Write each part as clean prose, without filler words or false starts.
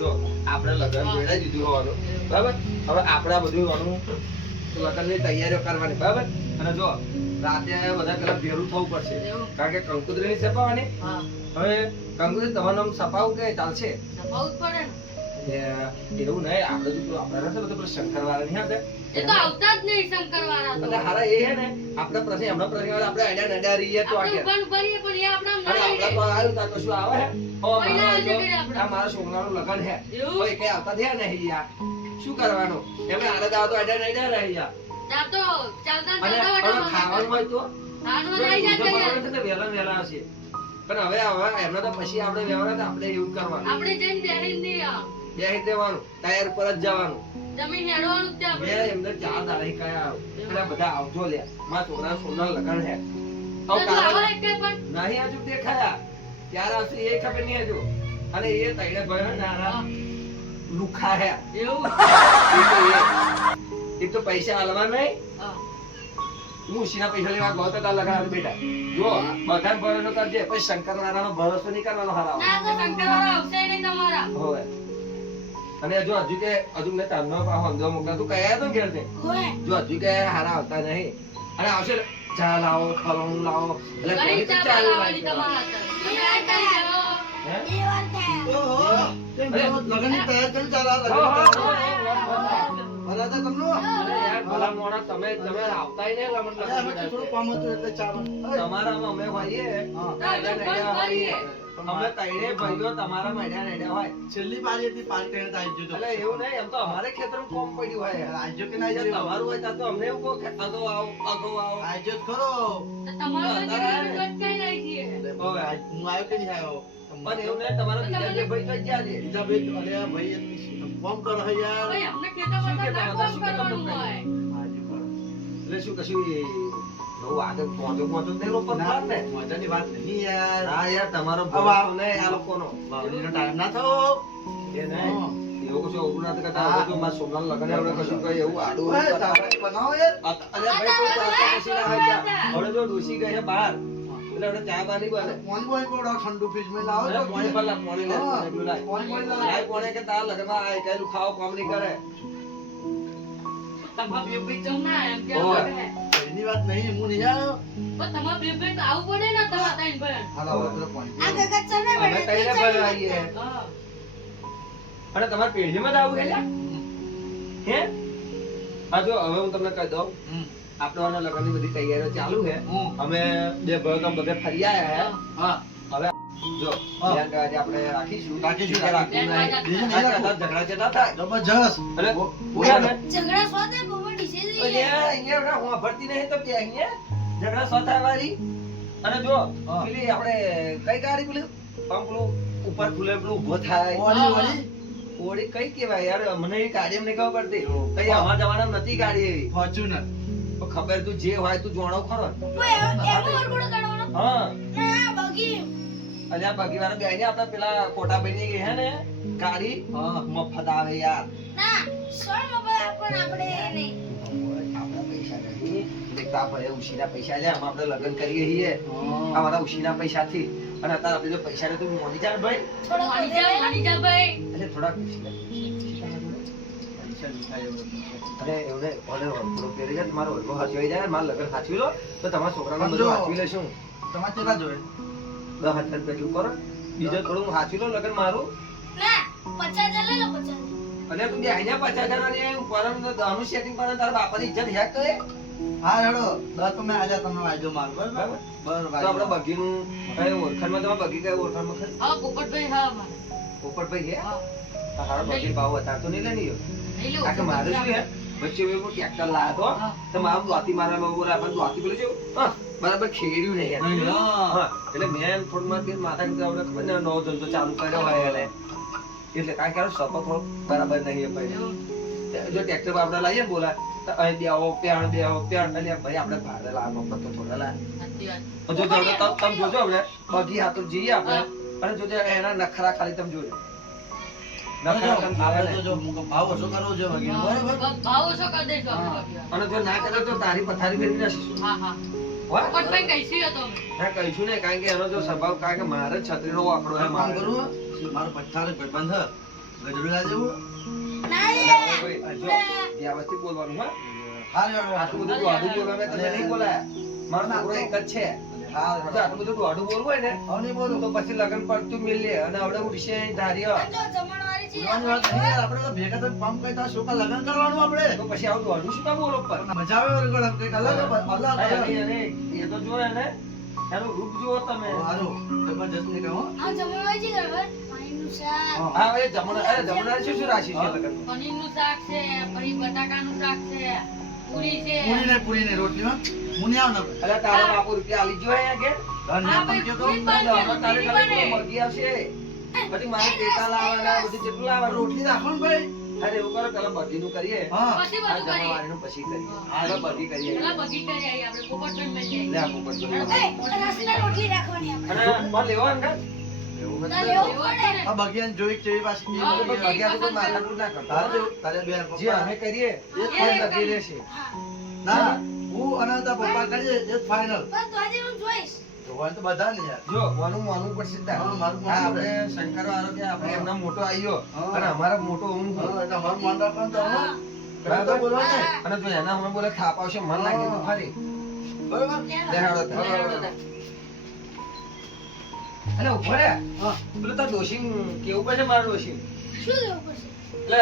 જો આપણે લગ્ન જોડાઈ દીધું હોવાનું બરાબર. હવે આપણે આ બધું હોવાનું લગ્નની તૈયારીઓ કરવાની બરાબર. અને જો રાતે બધા પેલા ભેરું થવું પડશે કારણ કે કંકોત્રી સપાવવાની. હવે કંકોત્રી તમારું નામ સપાવું કે ચાલશે? સપાવું જ પડે ને. એવું નહીં, આપણે તો આપણા નથી બધું પેલા શંકર વાળા નહીં આવતા એ તો આવતા જ નહીં શંકર વાળા તો. એટલે હારા એ હે ને આપણા પ્રશ્ન એમના પ્રશ્ન વાળા આપણે આડ્યા નડ્યા રહીએ તો આપણે આગળ ઉભાન ભરીએ પણ એ આપણા અને ના આપણા તો આવ્યું તા તો શું આવે હે આ મારા છોકરાનું લગન હે એવું? કોઈ કઈ આવતા થયા નહીં યાર શું કરવાનું એમને આડે દાવ તો આડ્યા નડ્યા રહી યાર. ત્યાં તો ચાલતા અને ચાલતા હવે ખાવાનું હોય તો ખાવાનું જો લઈ ઊંધો જતા પડવાનું છે તો વહેલા વહેલા હશે. પણ હવે એમને તો પછી આપણે વ્યવહાર તો આપણે એવું કરવાનું આપણે જઈને બેહીને નહીં આ. બેસી દેવાનું ટાયર પર જ જવાનું. જમીન હેડવાનું જ છે બે આપણે. એમને 4 દાડા કયા એટલે બધા આવજો લે મારા છોકરા સોના લગન હે તો તું આવો એક કઈ પણ. નહીં હજુ દેખાયા ક્યારે આવશે એ ખબર નહીં હજુ. અને એ તૈણે ભયો નારા લુખા હે એવું? એક તો પૈસા આલવા નહીં. હા. હું ઉશીના પૈસા લેવા ગયો તો તાર લગાડ બેટા જો બધા ભરોસો કરજે પછી શંકર નારાયણનો ભરોસો નહીં કરવાનો હારા. ના તો શંકર વાળા આવશે નહીં તમારા. હોય અને જો હજુ મેં તારનો હંધો મોકલા તું કયા તો ઘેર છે જો હજુ કે હારા આવતા નહીં અને આવશે ચા લાવો ફલણું લાવો એટલે ઘણી ઘણી તો ચા ચા લાવવાની લાવવાની. તમારા હાથે. તમે આ કરી જાઓ. હે? ઓહો લગનની તૈયાર કરી ચાલા બરાબર કમનો અરે યાર ભલા મોણા તમે આવતાય નહીં લમણ અરે અમે તો થોડું કામ હતું એટલે ચા તમારામાં અમે હોઈએ હા. નૈડા નૈડા હોઈએ. અમે તૈણે ભાઈઓ તમારા નૈડા નૈડા હોય છેલ્લી પારી હતી પારી કરીને આવી જજો એટલે એવું નહીં એમ તો અમારે ખેતરમાં કોમ પડ્યું હોય આવજો કે ના જો આવજો તમારું હોય ત્યાં તો અમને એવું કહો કે અગો આવો આવજો જ ખરો તો તમારો તો જીવન કઈ નહીં છીએ. હું આવ્યો કે નહીં આવ્યો પણ એવું નહીં તમારા બીજા જે ભાઈ તો જ્યાં છે બીજા ભાઈ અરે ભાઈ ફોન કરો હે યાર ભાઈ અમને ખેતરમાં તો ના કામ કરવાનું હોય. આવજો કરો એટલે શું કશું નવું આગળ પહોંચો નહીં રોપણ ના ને મજાની વાત નહીં યાર હા યાર તમારો હવે ભરોસો નહીં આ લોકોનો વાવણીનો ટાઈમ ના થયો એ નહીં એવું કશું અવરું નથી કરતા હવે જો મારા સોમનાથ લગન હવે કશું કઈ એવું આડું ઓય, કરતા તાવડી બનાવો યાર અલ્યા ભાઈ કોઈ ચાલતા પછી ના હોય ત્યાં. હવે જો ડૂસી ગઈ છે બહાર એટલે હવે ચા પાણી બને પાણી બોય કોડો ઠંડુ ફ્રીજ માં લાવો અરે પાણી પર લાવ, પાણી લાવ, હા, પાણી પેલું લાવ. પાણી લાવ. લાવ પાણી કે તારા લગનમાં આ કઈ ખાવા કામ નહીં કરે તમારા બેબી ચમ ના એમ કે ઓય. આવે. એની વાત નહીં હું નહીં આવ્યો પણ તમારા બેબી તો આવું પડે ને તમારા ત્રણ ભાઈ. હાલો હવે પાણી અમે તઈને ભાઈ આવીએ હા. અને તમારે પેઢીમાં જ આવું છે લ્યા? હે હા જો હવે હું તમને કહી દઉં આપણે આના લગનની બધી તૈયારીઓ ચાલુ છે અમે બે ભાઈઓ તો બધે ફરી આયા હે હા હવે જો હા. ધ્યાન આજે આપણે રાખીશું રાખીશું. બીજા રાખવું નહીં. બીજું નહીં આ રાખવું. ઝઘડા જેટલા થાય જબરજસ્ત અરે બોલ્યા ને ઝઘડા સ્વાદે બહુ ડીસે જઈએ અહીંયા અહીંયા હું ભરતી નહીં તો કે અહીંયા ઝઘડા સો થાય વાળી અને જો હા. પેલી આપણે કઈ ગાડી પેલી આમ પેલું ઉપર ખુલે પેલું ઊભો થાય ઓળી ઓળી ઓડી કઈ કેવાય યાર મને એ ગાડી એમ નહીં ખબર પડતી કઈ અમારા જમાનામાં નથી ગાડી એવી ફોર્ચ્યુનર તો ખબર તું જે હોય તું જાણો ખરો ને. તો એવો વરઘોડો કાઢવાનો હા ના બગી અલ્યા બાકી વાળા ગાય ને આપડા પેલા કોટા બની ગઈ હે ને ગાડી હા મફત આવે યાર ના સોળ મોબાઈલ પણ આપણે નહીં આપડા પૈસા નહીં દેખતા ભલે ઉશીના પૈસા લે આમ આપણે લગ્ન કરીએ છીએ આ મારા ઉશીના પૈસાથી અને અત્યારે આપણે જો પૈસા ને તું મોની જા ભાઈ થોડો માની જા ભાઈ. એટલે થોડાક ઉશીના અરે એવું નહીં ઓલે થોડો પહેરી જાય મારો વરગો હાચવી જાય મારા લગ્ન હાચવી લો તો તમારા છોકરાને બધું હાચવી લેશું તમારે કેટલા જોડે 10,000 રૂપિયા ચૂક કરો બીજો થોડું હાચવી લો લગ્ન મારું ના 50,000 લઈ લો 50,000 અલ્યા તું બે અહીંયા 50,000 ની પરમ દાનું સેટિંગ કરે તારા બાપાની ઇજ્જત હેક કરે હા હેડો 10 તમે આલ્યા તમને વાયદો માર બરાબર તો આપણે બગીનું કઈ ઓળખાણમાં તમારે બગી કઈ ઓળખાણમાં ખરી હા પોપટભાઈ હા અમારે. પોપટભાઈ હે હા. હારો બગી ભાવ હતા તો નહીં લેની લઈ લો. આ કે મારે શું હે વચ્ચે મેં કોઈ ટ્રેક્ટર લાવ્યો તો હા. તો મારું દ્વાતી મારવામાં બોલા પણ દ્વાતી પેલું શું હા બરાબર ખેડ્યું નહીં યાર. નહીં, હા. હા એટલે મેં થોડું માથા કીધું આપણે ખબર ને નવો ધંધો ચાલુ કર્યો હોય એટલે એટલે કાંઈ કરો સપો થોડો બરાબર નહીં એ ભાઈ એવું. જો ટ્રેક્ટર આપણે લાવીએ ને બોલા તો અહીં બેહો પ્યાણ એટલે ભાઈ આપણે ભાડે લાવવા મફત તો થોડા લાવે સાચી વાત. જો તમે જોજો આપણે બગી હાથું જઈએ આપણે અને જોજો એના નખરા ખાલી તમે જોજો નખરા તમે આવે ને. જો ભાવ ઓછો કરવો છે વગેરે બરાબર ભાવ ઓછો કરી દઈશું આપણે બાકી. અને જો ના કરે તો તારી પથારી ફેરવી નાખીશું હા હા. હોય? પોપટભાઈ કહીશું હતો અમે. ના કહીશું નહીં કારણ કે એનો જો સ્વભાવ કારણ કે મારે છત્રીનો આંકડો હે કામ મારે કરું મારો પથ્થાર ભાઈબંધ ગજરું લાજે હું. ના રે. જો, વ્યવસ્થિત બોલવાનું હા હાર હેડો. આટલું બધું દોઢું બોલવા મેં તમને નહીં બોલાયા મારો છોકરો એક જ છે હાર જો હેડો. આટલું બધું દોઢું બોલવું હોય ને હવે નહીં બોલું. તો પછી લગન પડતું મિલ લે અને હવે ઉડશે અહીં ધાર્યો જો જમણવારી છે. જવાની વાત નહીં યાર, આપણે તો ભેગા થઈને કામ કરતા છોકરા લગ્ન કરવાનું આપણે. તો પછી આવું દોઢું શું કામ બોલો પર મજા આવે વળી ગળા, કંઈક અલગ અલગ અરે, એ તો જો ને એનું રૂપ જુઓ તમે હારું, જબરજસ્ત નહીં કહું. આ જમણવારી છે ખબર? પાણીનું શાક. હા. હા એ જમણા શું શું રાશિ છે લગનમાં પનીરનું શાક છે પછી બટાકાનું શાક છે પૂરી છે પૂરી ને રોટલીમાં હું નહીં આવું ને. અરે તારા બાપુ રૂપિયા આલી જો અહીંયા કે ઘર ને હા, પણ ભાઈ, કહેતો, પૂરી પણ હવે તારે ખાલી મરઘી આવશે પછી મારે ટેકા લાવવાના બધું જેટલું લાવવાનું રોટલી નાખો ને ભાઈ. અરે એવું કરો પેલા બધીનું કરીએ હા. પછી આ બધું કરીએ જમણવારીનું પછી કરીએ હાલો બધી કરીએ પેલા બગી કરી આવીએ આપણે પોપટબેન બની લે આવીએ. આપું બધું એ, રસના રોટલી રાખવાની આપણે. અને મારે લેવો અંકલ એવું ના નથી. લેવું એવો પડે. છે ને. આ બગીયાને જોઈ કેવી પાછી હા, કેવી બગી. બગી આપણે કોઈ માથાકૂટ ના કરતા તારે જેવું, તારે બેન જે પપ્પા. અમે કરીએ એ જ ફળ લગી રહેશે હા. ના, હું અને તારા પપ્પા કરીએ એ જ ફાઇનલ. પણ તો આજે હું જોઈશ. જોવાનું તો બધા ને યાર. જો માનું માનવું પડશે તાર. હા, મારું હા, માનવું આપણે શંકર વાળો કે આપણે હા. એમના મોટો આવ્યો હા. અને અમારા મોટો હું હા, એટલે મારું માન રાખવાનું તો હા. હું. કંઈ તો બોલવાનું ને. અને જો એના અમે બોલે થાપ આવશે મન લાગે તો ફરી બરોબર? દેખાડો તાર. અરે ઉભો રે હા. પેલું તાર ડોશી કેવું પડશે મારા ડોશી શું લેવું પડશે? એટલે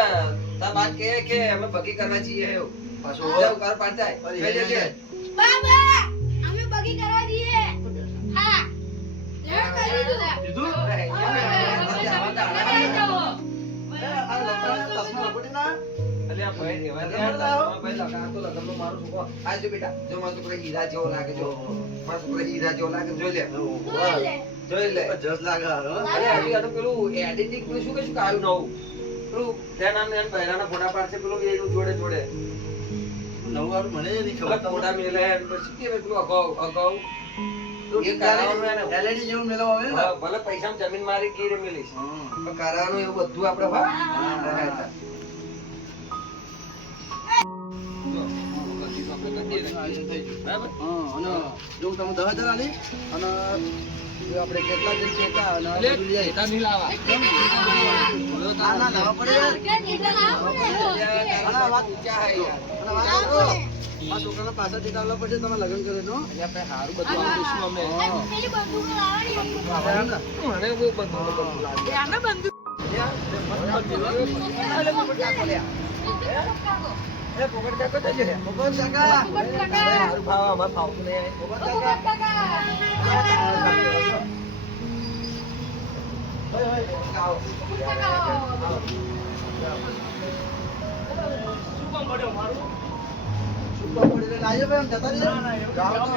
તાર બાદ કે અમે બગી કરવા જઈએ એવું પાછું જાવ ઘર પાડતા ફરી કહી દેજે. બાબા, અમે બગી કરવા જઈએ. હા. લેવા કરી દીધું. કીધું? અરે, અહીંયા એ, આ લોકોને ચશ્મા લપટી ના. અલે આ ભાઈ રહેવા દે યાર. ભાઈ લગાડ તો લગનનો મારો છોકરો. આ જો બેટા, જો મારો છોકરો હીરા જેવો લાગે જો. મારો છોકરો હીરા જેવો લાગે જોઈ લે. જોઈ લે. જોઈ લે. જસ લાગે હારો. અરે આટલું આટલું પેલું એડિટિંગ પેલું શું કશું આવ્યું નવું. પેલું તેના ને એના બહેરાના ફોટા પાડશે પેલું એ જોડે જોડે. નવું હારું મને એ નહીં પેલા ખબર. ફોટા મેલે પછી કેવું પેલું અગાઉ અગાઉ એ કરાવવાનું એને. LED જેવું મેળવવા આવે ને. હા, ભલે પૈસામાં જમીન મારી ગીરે મેલીશ. હા. પણ કરાવવાનું એવું બધું આપણે હા. હા. જો, બધી તો આપણે કરી દઈએ. બરાબર? હા, અને જો તમે 10,000 આલી અને જો આપણે કેટલા જણ કહેતા અને આ એટલે બધું લઈ આવી. ટેટા નહીં લાવવા. ના, ના, લાવવા પડે યાર. અને આ વાત ઊંચા હે યાર. અને વાત કરો. આ છોકરાને પાછા ટીકા આવવા પડશે તમે લગ્ન કરે તો. એટલે આપણે હારું બધું આપીશું અમે. હા. પેલી બંદૂક લાવવાની. આવવાનું ને. મને બહુ બધું લાગે. અલે પોપટ કાકો લે. અલે પોપટ કાકો તો છે. ભગવાન કાકા. હારું ભાવ અમાર ભાવતું નહીં. ભગવાન કાકા. હોય, હોય. આવો. શું કામ પડ્યું? એટલે આયો ભાઈ, આમ જતા રહીએ. જાઓ તો.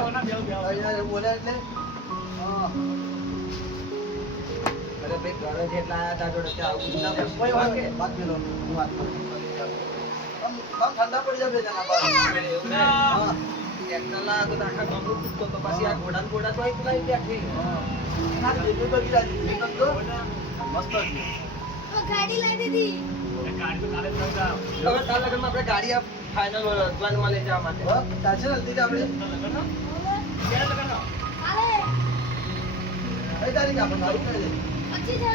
અહીંયા બોલ્યા એટલે. હા. અરે ભાઈ ઘરે જેટલા આયા તા જોડે ત્યાં આવું બધું ના કોઈ હોય. વાત નહીં. વાત મેલો. હું વાત કરું. આમ ઠંડા પડી જાય બે જણા બહાર. હા. ટ્રેક્ટર લાયા તો આખા ગામડું કૂદતો તો પછી આ ઘોડા ને ઘોડા તો અહીં પેલા બેઠી. ના, જેટલું બગી રાખી. એકદમ તો મસ્ત જ. ગાડી લાવી દીધી. હવે કાલ લગનમાં આપણે ગાડી ફાઇનલ દ્વાનમાં લઈ જવા માટે બસ, ચાલશે ને હલ્દી આપણે? કાલે કઈ તારીખ આપણે સારું કરી દે. 25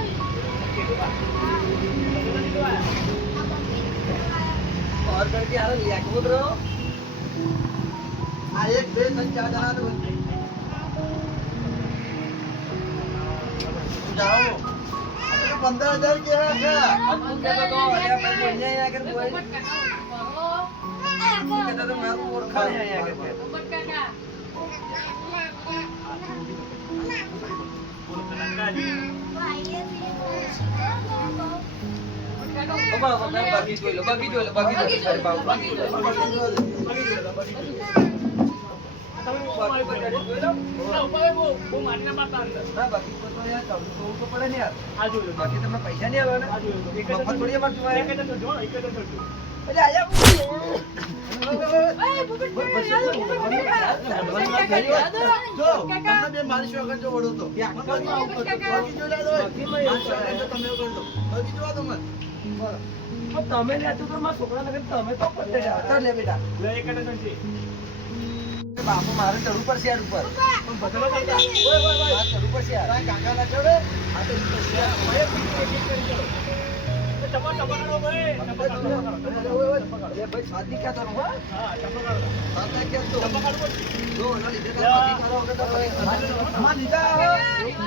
और करके यार लिया के बोल रहे हो આ એક બે ત્રણ ચાર જણાનું જાઓ. આપણે 15,000 કેવા છે? अब तू कहता तो अरे अपन बोलने आया कर बोल પોપટ કાકા कहता तो मैं मूर्खा है आया करके પોપટ કાકા ओ बाबा मैं बाकी जोई लो बाकी जोई लो अरे बाबू बाकी जोई लो बाकी जोई लो ना बाकी को तो यार कम तो पड़े नहीं यार बाकी तुम्हें पैसा नहीं आवा ना मफत थोड़ी है तुम्हारे अरे आया જો તમને બે મારી શોખન જો વળો તો બાકી જોઈ લેજો મારી શોખન જો તમે એવું કરજો બાકી જોવા તો મત તમે લે તો મારા છોકરા લગન તમે તો પતે ચાલ લે બેટા બાપુ મારે ચડવું પડશે યાર ઉપર પણ બદલો કરતા ઓય ઓય ઓય ચડવું પડશે યાર કાકા ના જોડે આ તો ઉપર છે ઓય પીટી એક કરી ચલો ભાઈ શાદી ક્યાં તારું હા શાદી ક્યાં તો જો એના લીધે તો બાકી કરો વગર તો ભાઈ અમાર લીધા હો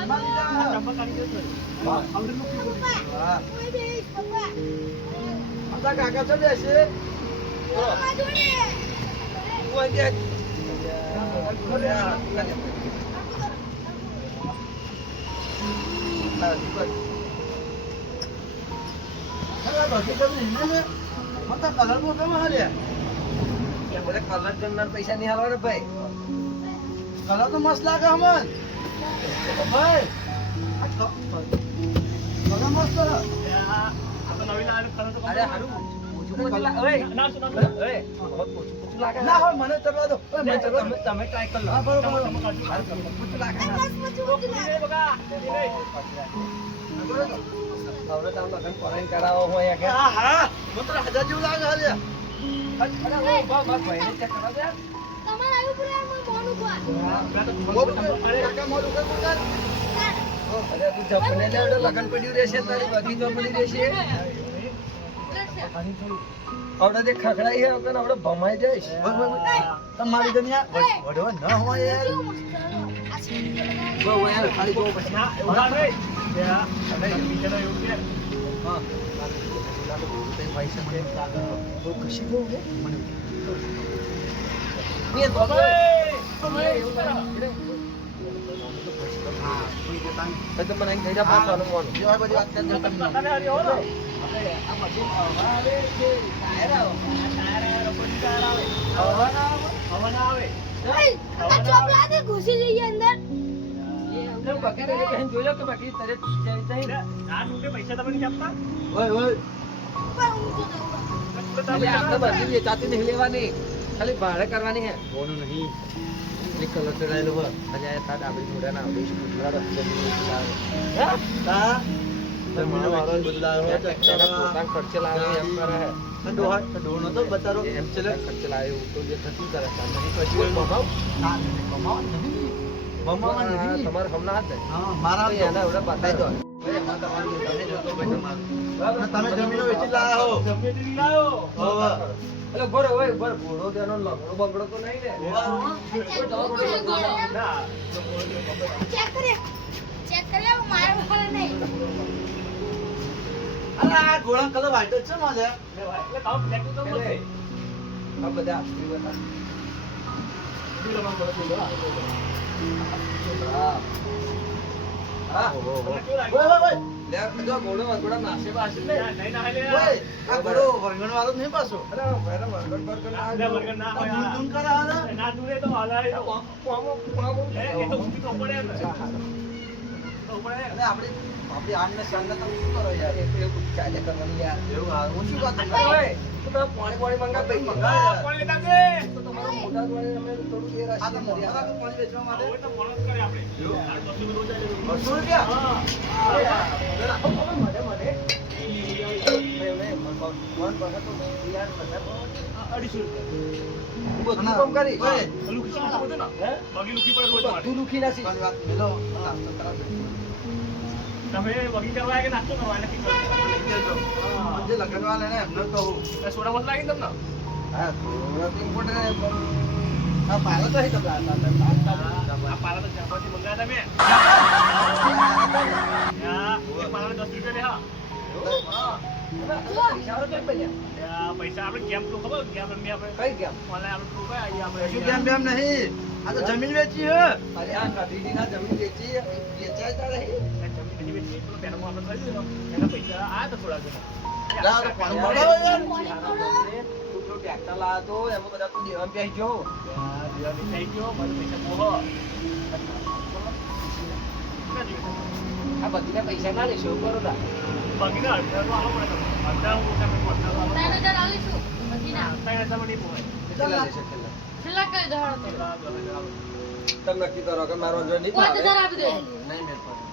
અમાર લીધા હો પપ્પા કોઈ બેસ પપ્પા આપણા કાકા તો બેસે પપ્પા જોડે તું અહીં જાય અરે બાકી તો નહીં ને મત કલર નો કેમ હાલે બોલે કલર કરનાર પૈસા નહીં હાલવાના ભાઈ કલર તો મસ્ત લાગે અમન ભાઈ આ કલર મસ્ત અરે હારું ઓછું લાગે ઓય ઓય ઓછું લાગે ના હોય મને ચડવા દો ઓય મને ચડવા દો તમે ટ્રાય કર લો હા બરોબર ઓછું લાગે બસ મચું લાગે હવે તો લગન પરાઈ કરાવો હોય કે હા હા મને 1000 જેવું લાગે હાલે અરે ઓય બસ ભાઈને ચેક કરવા દે તમારે આવ્યું પૂરે મોનું પર મોડું કાકા મોડું કર બોલ અરે તું જપને લે તો લગન પડ્યું રહેશે તારી બધી તો પડી રહેશે આવડે તે ખખડાઈ હે કે આવડે ભમાઈ જઈશ તમારી દુનિયા વડવા ન હોય યાર બહુ યાર ખાલી બહુ પછી હા પૈસા મને બહુ ખુશી બહુ હે મને બે તો તો મને અહીં જઈને પાછવાનું મોનું જો આ બધી વાત કરી દો તમે આ મશીન હવારે છે ટાયર આવે કાકા ચોપલા દે ઘુસી જઈએ અંદર બાકી તો કहीं જોયો કે બાકી તારે ઓય ઓય પર હું તો દઉં આપણે બધી વેચાતી નહીં લેવાની ખાલી ભાડે કરવાની હે બોનું નહીં એક કલર ચડાયેલો હોય અલ્યા તાર ડાબડી મોઢા ના આવડી છે તા જમીન વાળો બધું લાવ્યો હોય એના પોતાના ખર્ચે લાવે એમ કરે હે ડોહા ડોનો તો બતારો એમ ચલે ખર્ચે લાવે એવું તો જે થતું કરે છે નહીં પછી બમાવ ના કમાવા નહીં બમાવા નહીં તમારે હમણાં હાથ ને હા મારા તો એના હવે બતાવી દો તમે જોતો ભાઈ તમારું બરાબર તમે જમીનો વેચી લાયા હો હોવે એટલે બરો હોય બર ઘોડો તેનો લગડો બગડો તો નહીં ને ચેક કરે મારો ફળ નહીં અરે આ ઘોડા કલર વાઈટ જ છે માલે આ બધા આસ્તી હતા હા ઓય ઓય લે જો ઘોડો વગડો નાશે બાશે ને ઓય આ ઘોડો વરગણ વાળો નહીં પાછો અરે ભાઈ વગડ બરગડ ના ધૂન ધૂન કરે હા અરે આપણી આમને સાંજના તમે શું કરો યાર એવું ચાલે કરવાનું યાર એવું હા હું શું વાત અરે ભાઈ તો તમે પાણી મંગાવ ભાઈ તો તમારો મોટા દ્વારા અમે થોડું એ આ તો રાશિ મોટા રાખો પાણી વેચવા માટે ₹200 બધું કામ કરી ઓય બધું લુખી નાસી પણ વાત મેલો નાસ્તો કરાવજો જે લગન વાળા ને એમને કહું હા થોડા ઇમ્પોર્ટન્ટ હા પાયલો તો હે તો પૈસા આપણે કેમ તો ખબર કેમ રમી આપણે કઈ કેમ ઓનલાઈન આપણે શું કઈ શું કેમ બેમ નહીં આ તો જમીન વેચી હે અરે આ કઢીની ના જમીન વેચી વેચાય તા રહી પૈસા તો થોડા લા તો પાણી મંગાવો યાર તું જો ટ્રેક્ટર લાવ્યો તો એમાં બધા તું દેવા બેસી જો થઈ ગયો મને પૈસા મોહો આ બધીના પૈસા ના લેશો કરો તા બાકી ના અડધા આવો પડે અડધા હું તમે પડતા 3000 આલીશું પછી ના નહીં પોવાય કેટલા લેશે કેટલા છેલ્લા કઈ દહાડો તો તમે નક્કી કરો કે મારો જો નહીં 5000 આપી દે નહીં મેળ પડે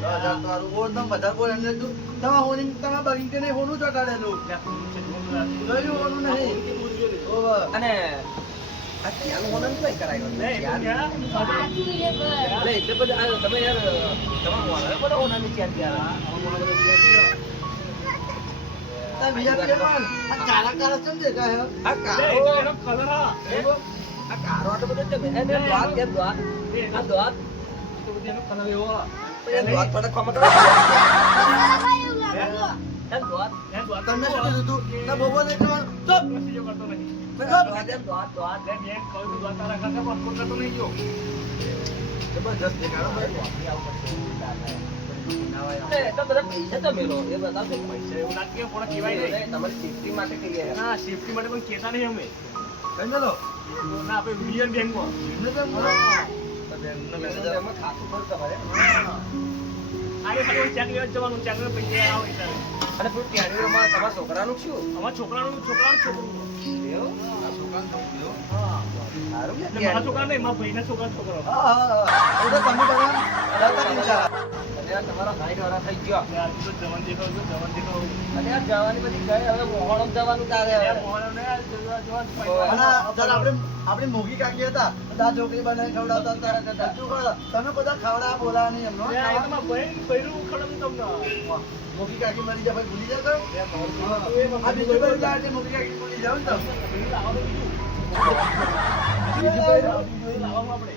તારું ઓરદમ બધા બોલ એમને તું તમા હોની તમા બગીન કે નહીં હોનું ચોટાડેલું જોયું હોનું નહીં ઓવર અને આ ત્યાંનું હોનન કઈ કરાયું સાચું લે પર અરે એટલે બધું આ તમે યાર તમારા મોણા બધા હોનાની ચેન ત્યાં તાર VIP માં આ કાળા કાળા ચમ દેખાય હે? આ એ કાળો તો એનો colour હા. આ કાળો આટલો બધો છે એને દ્વાત કેમ દ્વાત આ દ્વાત તો બધો એનો colour એવો હા. એ દ્વાત પર ખમત ભાઈ એવું લાગે જો. એમ દ્વાત એમ તો આ તમને શું કીધું તું? તાર બોબો ને જવાનું. ચૂપ. પછી જો કરતો નહીં. દ્વાત એમ દ્વાત દ્વાત લે મેં કહ્યું તું દ્વારકા રાખા છે, પણ કરતો નહીં જો. જબરજસ્ત દેખાડો ભાઈ એ તો બધા પૈસા તમે લો એ બતાવશો પૈસા એવું લાગે કે પણ કહેવાય નહીં. તમારી સેફટી માટે કહીએ ના, safety માટે પણ કહેતા નહીં અમે. કઈ મેલો? તો ના, આપણે Union Bank માં. એમને કેમ બોલો? એમાં ખાતું પણ તમારે આગે ખાલી ચેક લેવા જ જવાનું, ચેક લઈને પૈસા આવે એટલે. અને પેલું ટેણીઓમાં તમારા છોકરાનું શું અમારા છોકરાનું છોકરું. એવું આ છોકરાને તો બોલ્યો. હા. સારું છે એટલે મારા છોકરા નહીં, મારા ભાઈના છોકરો. હા, હા, હા. એ તો તમે બધા જતા નહીં જા. અને આ તમારા 60 વર્ષ થઈ ગયો અને આ તો જવાન દેખાવ છો, જવાન દેખાવ. અને આ જવાની બધી ગઈ હવે મોહણમ જવાનું તારે એ હવે મોહનને આ જવાન અને પૈસા. જ્યારે આપણી મોગી કાકી હતા તો આ છોકરી બનાવીને ખવડાવતા હતા. શું ખવડાવતા? તમે બધા ખાવડા બોલા નહીં એમનો એ આ તો મારા બહેરું ખવડાવું તમને. મોગી કાકી મરી જાય ભાઈ ભૂલી જતો આ બીજું બધું લાગે મોગી કાકી ભૂલી જાવ ને તમે. બહેરું લાવો તો બીજું. બીજું કઈ લાવો? બહેરું લાવવાનું આપણે.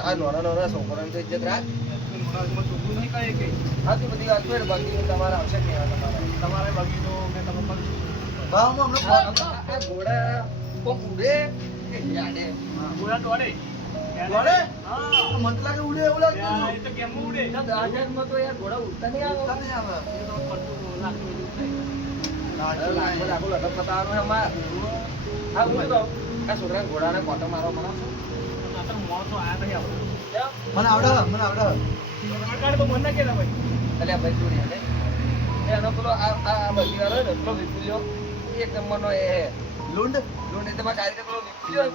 આ નાના નાના છોકરાની તો ઇજ્જત રાખ મારા છોકરું નહીં કહે કે આ તો બધી વાત છે બાકી તમારે આવશે જ નહીં તમારે તમારે બાકી તો મેં તમે પણ ભાવમાં હમણાં આ ઘોડા કોક ઉડે કે યાડે ગોળા દોડે. દોડે? હા. મને તો લાગે ઉડે એવું લાગતું ત્યાં હતું. એ તો કેમનું ઉડે? ના 10,000 તો યાર ઘોડા ઉડતા નહીં આવે ઉડતા નહીં આવે. એ તો પડતું લાગતું એવું થાય. લાખો લાખો લગન પતાવવાનું છે અમારે હા હું તો આ છોકરા ઘોડાને કોટો મારો બનાવશો આ તો માણસો આયા નહીં આપણે. મને આવડે મને આવડે. સરકારે તો મને ના કહેતા ભાઈ. એટલે ભાઈ જોડી હાલે એનો પેલો આ બધી વાળો ને પેલો વિપુલ્યો એક નંબરનો એ હે લૂંડ લોને તમારા કાર્ય પેલો વિપુલ્યો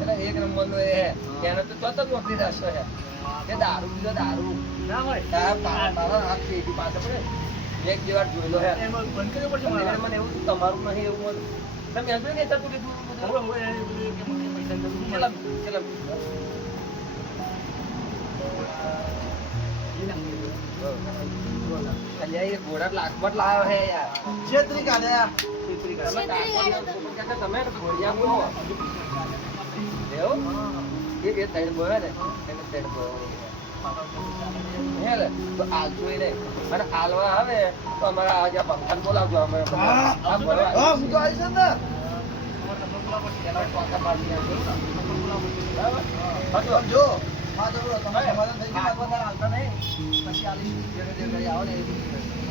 એટલે એક નંબરનો એ હે એને તો ચોથો નોકરી રાખ્યો છે કે દારૂ પીધો દારૂ ના હોય. તારા હાથ પેટી પાસે પડે એક જેવા જોયેલો હે એમાં બંધ કરવું પડશે મારે. મને એવું તમારું નહીં એવું હતું તમે એમ નહીં થતું લીધું હવે હવે એ બધું કે મને પૈસા જરૂર છે. કેટલા કેટલા અલ્યા એ ઘોડા લાખમાં જ લાવ્યો હે યાર છેતરી કાઢ્યા. તમે તમે ઘોડિયા બોલો એવું એ બે સાઈડ બોલે ને એને સાઈડ બોલે હેલે તો આલજો એને અને આલવા આવે તો અમારા આજે પંખન બોલાવજો અમે આ બોલવા હા હું તો આવી છે ને. એનો ટોકા પાડી નાખજો બરાબર હા તો જો હા તો બોલો, તમે સમાધાન થઈ ગયું. બધા હાલતા નહીં પછી આલી જેને જે ઘરે આવો ને એ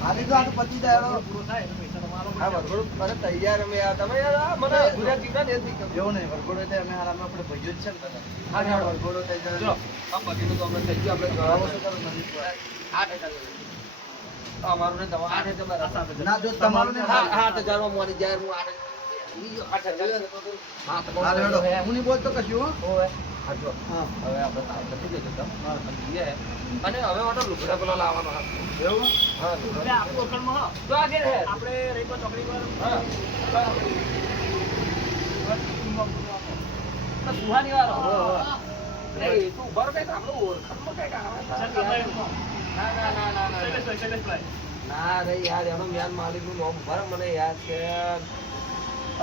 હાલી તો આનું પતિ જાય હવે. પૂરો થાય એટલે પૈસા તમારો હા વરઘોડું મને તૈયાર અમે આ તમે યાર આ મને ગુજરાત જીવતા ને એ જ નહીં ખબર. એવું નહીં વરઘોડો એટલે અમે હાલ આપણે ભાઈઓ જ છે ને બધા. હા હા વરઘોડો થઈ જાય. જો આ બગીનું તો અમને થઈ ગયું આપણે જણાવો શું છો કરો મંદિર પર? 8,000 તો અમારું ને દવા 8,000 બરાબર ના જો તમારું ને હા 8,000 માં મોડી જાય હું 8,000 હા તો હાલ હેડો. હું નહીં બોલતો કશું હો. ઓવે હા જો હા. હવે આપણે તાર કરી દેજો તમે જઈએ અને હવે ઓટો લુગડા પેલો લાવવાનો હા એવું? હા એટલે આપણું ઓળખાણમાં હા. તો આગળ હે આપણે રેલવે ચોકડી પર હા હા. સુહાની વાળો હા. એ તું ઉભા રહો કઈક આપણું ઓળખાણમાં કઈક આવે ના ના ના ના ના શૈલેષભાઈ. ના રે યાર એનો મ્યાન માલિક નું નામ ભર મને યાદ છે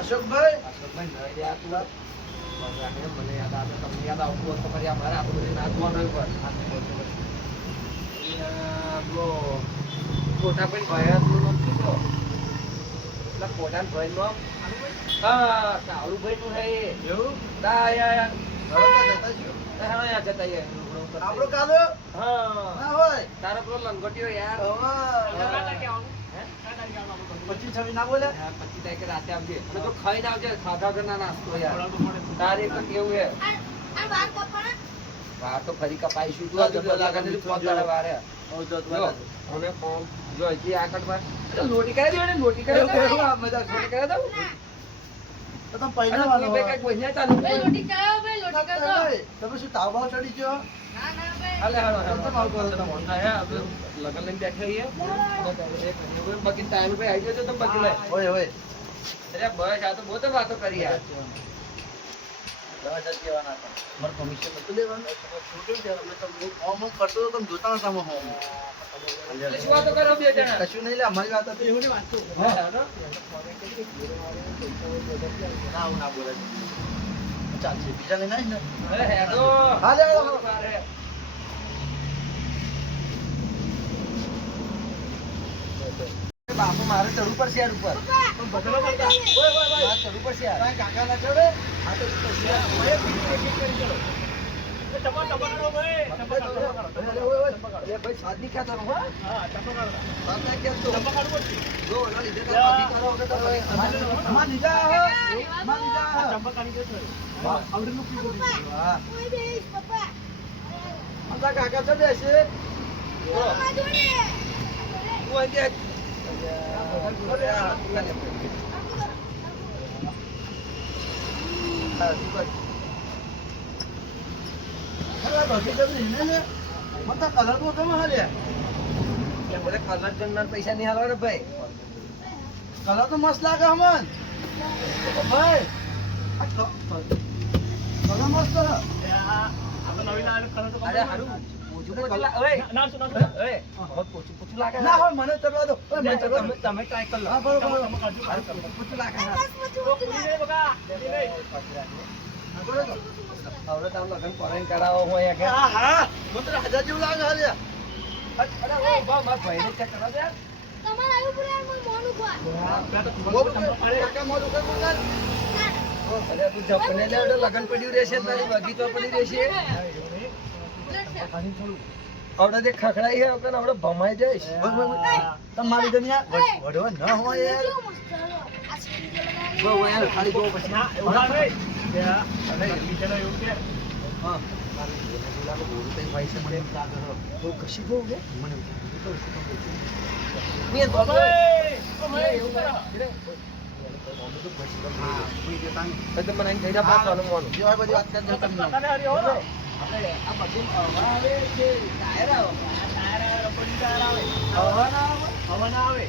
અશોકભાઈ અશોકભાઈ નહીં યાદ તું મને યાદ આવે તમને યાદ આવતું હોત તો ફરી અમારે આપણે બધી ના જોવાનું હોય કોટાભાઈ ભાઈ નું નામ શું કહો એટલે કોટાન ભાઈ નું હા કાળુભાઈ નું હે એવું? ના યાર હવે તો જતા છીએ. હા યાર જતા યાર આપણો કાલો હા ના હોય. તારો પેલો લંગોટીયો યાર હવે. કયા તારીખે આવવાનું? હે? કયા તારીખે આવવાનું? 25 26 ના બોલે? 25 તારીખે રાતે આવજે અને જો ખાઈને આવજે ખાધા વગર ના નાસ્તો યાર બોલાવવું પડે. તારે એક તો કેવું હે આ વાત કપડા વાર તો ફરી કપાઈશું તું આ જબર લાગે છે પોતાડે વારે હવે જો જો અમે કોમ જો હજી આ કટમાં લોટી કરી દેવાની લોટી કરી એવું કેવું આ મજાક છે? લોટી કરી દઉં તો તમે પહેરવાનો અને તું બે હોય. કઈક બોલ્યા ચાલુ ભાઈ રોટી કરાવો ભાઈ રોટી કરી દો ભાઈ, તમે શું તાવ બાવ ચડી ગયો? ના ના ભાઈ હાલે હાલો તો તમે આવું કરો તમે. હે આપણે લગન લઈને બેઠા છીએ બાકી ટાઈમ પે આવી જજો તો બાકી લે હોય હોય. અરે બસ આ તો બહુ તો વાતો કરી યાર જબરજસ્ત કહેવાના હતા. મારે permission નતું લેવાનું. છૂટ્યું ત્યારે અમે તમને આમ આમ કરતો તો તમે જોતા નતા આમ આમ. શું વાતો કરો બે જણા? કશું નહીં લે અમારી વાત હતી એવું નહીં વાંચતું હા, હેડો. ના હું ના બોલે ચાલશે બીજા લઈને આવીશ ને અરે હેડો. હા લે હેડો. મારે. બાપુ મારે ચડવું પડશે યાર ઉપર. પણ બદલો કરતા. મારે ચડવું પડશે યાર. તારા કાકા ના ચડે હા તો પછી યાર. એ ટપા ટપા કરો ભાઈ. ટપા કરો, ટપા કરો, ટપા અરે, કરો. ઓય, ઓય. અરે ભાઈ સ્વાદ નહીં ખાતા હો. હા, ટપા કરો. સ્વાદ ના ક્યાં તો. ટપા કાઢવું પડશે. જો ઓલા લીધે તો ભાભી કરો વગર તો ભાઈ અમાર લીધા હે અમાર લીધા આ હે ટપા કાઢી દેશો. આવડેલું પીવું પડશે. હા કોઈ બેસ પપ્પા અમારા કાકા ચડે છે મામા જોડે તું અહીં દેખ. હા, શું કર? અરે બધી જબરી ને લે મત કલર તો તમે હાલે એટલે બોલે કલર જમનાર પૈસા નહીં હાલવાના ભાઈ. કલર તો મસ્ત લાગે અમન ભાઈ આ કલર મસ્ત હે એ આ તો નવી લાવેલું કલર તો અરે હારું. પોચું પોચું લાગે. ઓય. ના શું ના શું. ઓય. હવે પોચું પોચું લાગે. ના હોય મને ચડવા દો ઓય, મને ચડવા દો તમે try કરી લો. હા બરોબર ટપા કાઢજો. હારું, પોચું પોચું લાગે. બસ મચું તો કુદી નહીં બકા. કુદી નહીં. હવે તમે લગન પરાઈને કરાવો હોય કે હા હા મને તો 1000 જેવું લાગે હાલે અરે ઓય બા મારા ભાઈને ચેક કરવા દે. તમારે આવ્યું પડે યાર મને મોનું ખવા પેલા તો બહુ ટપા પાડે. કાકા મોડું કર બોલ અરે તું જપને લે એટલે લગન પડ્યું રહેશે તારી બગીચો પડી રહેશે. આવડે જે ખખડાઈ હે ઓકે આવડે ભમાઈ જઈશ. તમારી દુનિયા વડવા ન હોય યાર કેવું મસ્ત હલો આ સ્કીન જે લગાવી બહુ યાર ખાલી બહુ પછી. ના એવું ના નહીં. એ આ અને બીજાનો એવું કે હા. મારી બોલાવો બોલું તઈ ભાઈ છે મને એમ લાગે છે. બહુ કશી બહુ કે મને મેં તો ઓય, ઓય, એવું કરે. કરે. હા, તો મને અહીં થઈ જા પાછો આનું જે હોય બધી વાત કરજો તમને કાકાને હારી હો. આપણે આ બધું હવા આવે છે ટાયર આવે. ટાયર આવે, રબરની ટાયર આવે. હવા ના આવે. હવા ના આવે.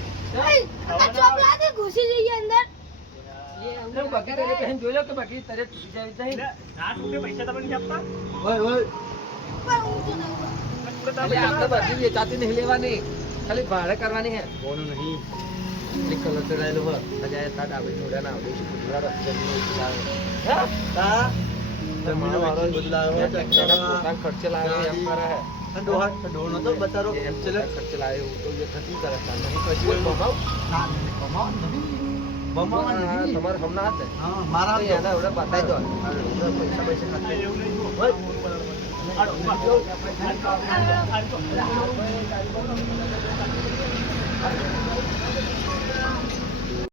આ ચોપલા દે ઘુસી જઈએ અંદર તો બાકી તારે પહેન જોઈ લો કે બાકી તારે તૂટી જાય નહીં. એટલે ના તૂટે પૈસા તમે નહીં આપતા? ઓય ઓય પણ હું તો નહીં તૂટે તો એટલે આપણે પૈસા બધી વેચાતી નહીં લેવાની, ખાલી ભાડે કરવાની હે. બોલું નહીં એટલે કલર ચડાયેલો હોય હજાર તાર આપણે જોડે ના આવડે છે ગુજરાત જમીન લાવે. હા તા જમીન વાળો બધું લાવ્યો હોય પોતાના ખર્ચે લાવે એમ કરે હે. ડોહા ડોહનો તો બતારો એમ ચલે ખર્ચે લાવે એવું તો એ થતી કરે છે. નહીં પછી એવું બમાવ. ના કમાવ નથી બમાવા હા, નથી તમારે હમણાં હાથ ને. હા મારા તો યાદ આવે, આપણે બતાવી દો. પૈસા પૈસા નથી એવું નહીં જુઓ. હોય. આડો, ઉભા. આડો, આડો.